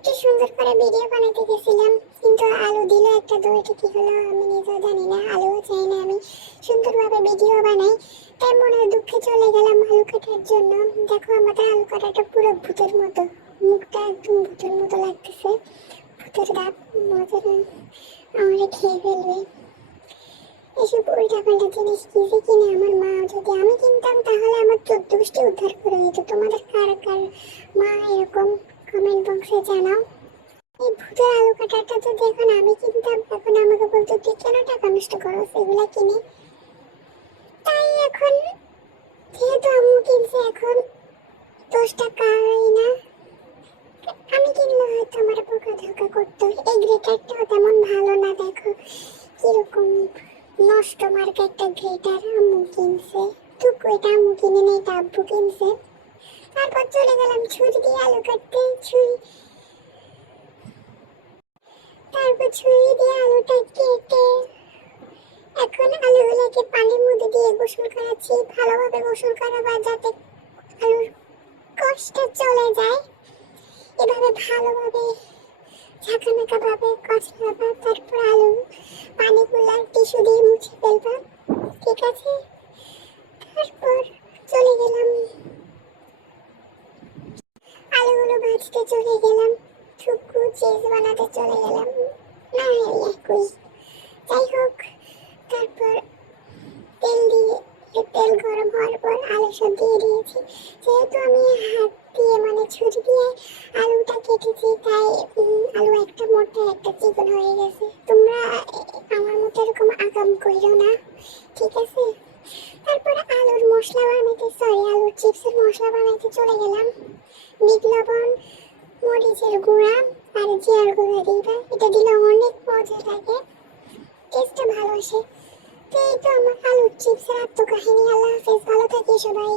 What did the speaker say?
একটু সুন্দর করে ভিডিও বানাতে গেছিলাম, কিন্তু আলু দিল একটা দৌড়ে, কি হলো আমি নিজেও জানি না। আলুও চাই না আমি সুন্দরভাবে ভিডিও বানাই, তাই মনের দুঃখে চলে গেলাম আলু কাটার জন্য। দেখো আমাদের আলু কাটাটা পুরো ভূতের মতো, মুখটা একদম ভূতের মতো লাগতেছে। ভূতের দাঁত মজার, আমারে খেয়ে ফেলবে। এসব উল্টাপাল্টা জিনিস কি যে কিনে আমার মা, যদি আমি কিনতাম তাহলে আমার 14টি উদ্ধার করে দিত। তোমাদের কার কার মা এরকম কমেন্ট বক্সে জানাও। এই ভূতের আলু কাটারটা যদি এখন আমি কিনতাম, এখন আমাকে বলতো তুই কেন টাকা নষ্ট করো এগুলা কিনে। তাই এখন যেহেতু আম্মু কিনছে, এখন 10 টাকাই না, আমি কিনলে হয়তো আমার বকাঝকা করতো। এই গ্রেটারটাও তেমন ভালো না, দেখো কিরকম নষ্ট মার্কা একটা গ্রেটার আম্মু কিনছে। টুকু এটা আম্মু কিনে নেই, এটা আব্বু কিনছে। তারপর চলে গেলাম ছুরি দিয়ে আলু কাটতে। ছুরি দিয়ে আলুটা কেটে এখন আলুগুলোকে পানির মধ্যে দিয়ে গোসল করাচ্ছি। ভালোভাবে গোসল করাবা যাতে আলুর কষ্টটা চলে যায়। এভাবে ভালোভাবে ঝাঁকানাকা ভাবে কষলাবা, তারপর আলু পানিগুলা টিস্যু দিয়ে মুছে ফেলবা, ঠিক আছে? তারপর চলে গেলাম আলুগুলো ভাজতে, চলে গেলাম টুকু চিজ বানাতে, চলে গেলাম না একই, যাই হোক। তারপর তেল গরম হওয়ার পর আলু সব দিয়ে দিয়েছি। যেহেতু আমি হাত দিয়ে মানে ছুরি দিয়ে আলুটা কেটেছি, তাই আলু একটা মোটা একটা চিকন হয়ে গেছে। তোমরা আমার মতো এরকম আগাম কইরো না, ঠিক আছে? তারপরে আলুর মশলা বানাইতে, আলুর চিপসের মশলা বানাইতে চলে গেলাম। বিট লবণ, মরিচের গুঁড়া আর জিরার গুঁড়া দিবা, এটা দিলে অনেক মজা লাগে, টেস্টটা ভালো আসে। তো এই তো আমার আলুর চিপসের আত্মকাহিনী। আল্লাহ হাফেজ, ভালো থাকি সবাই।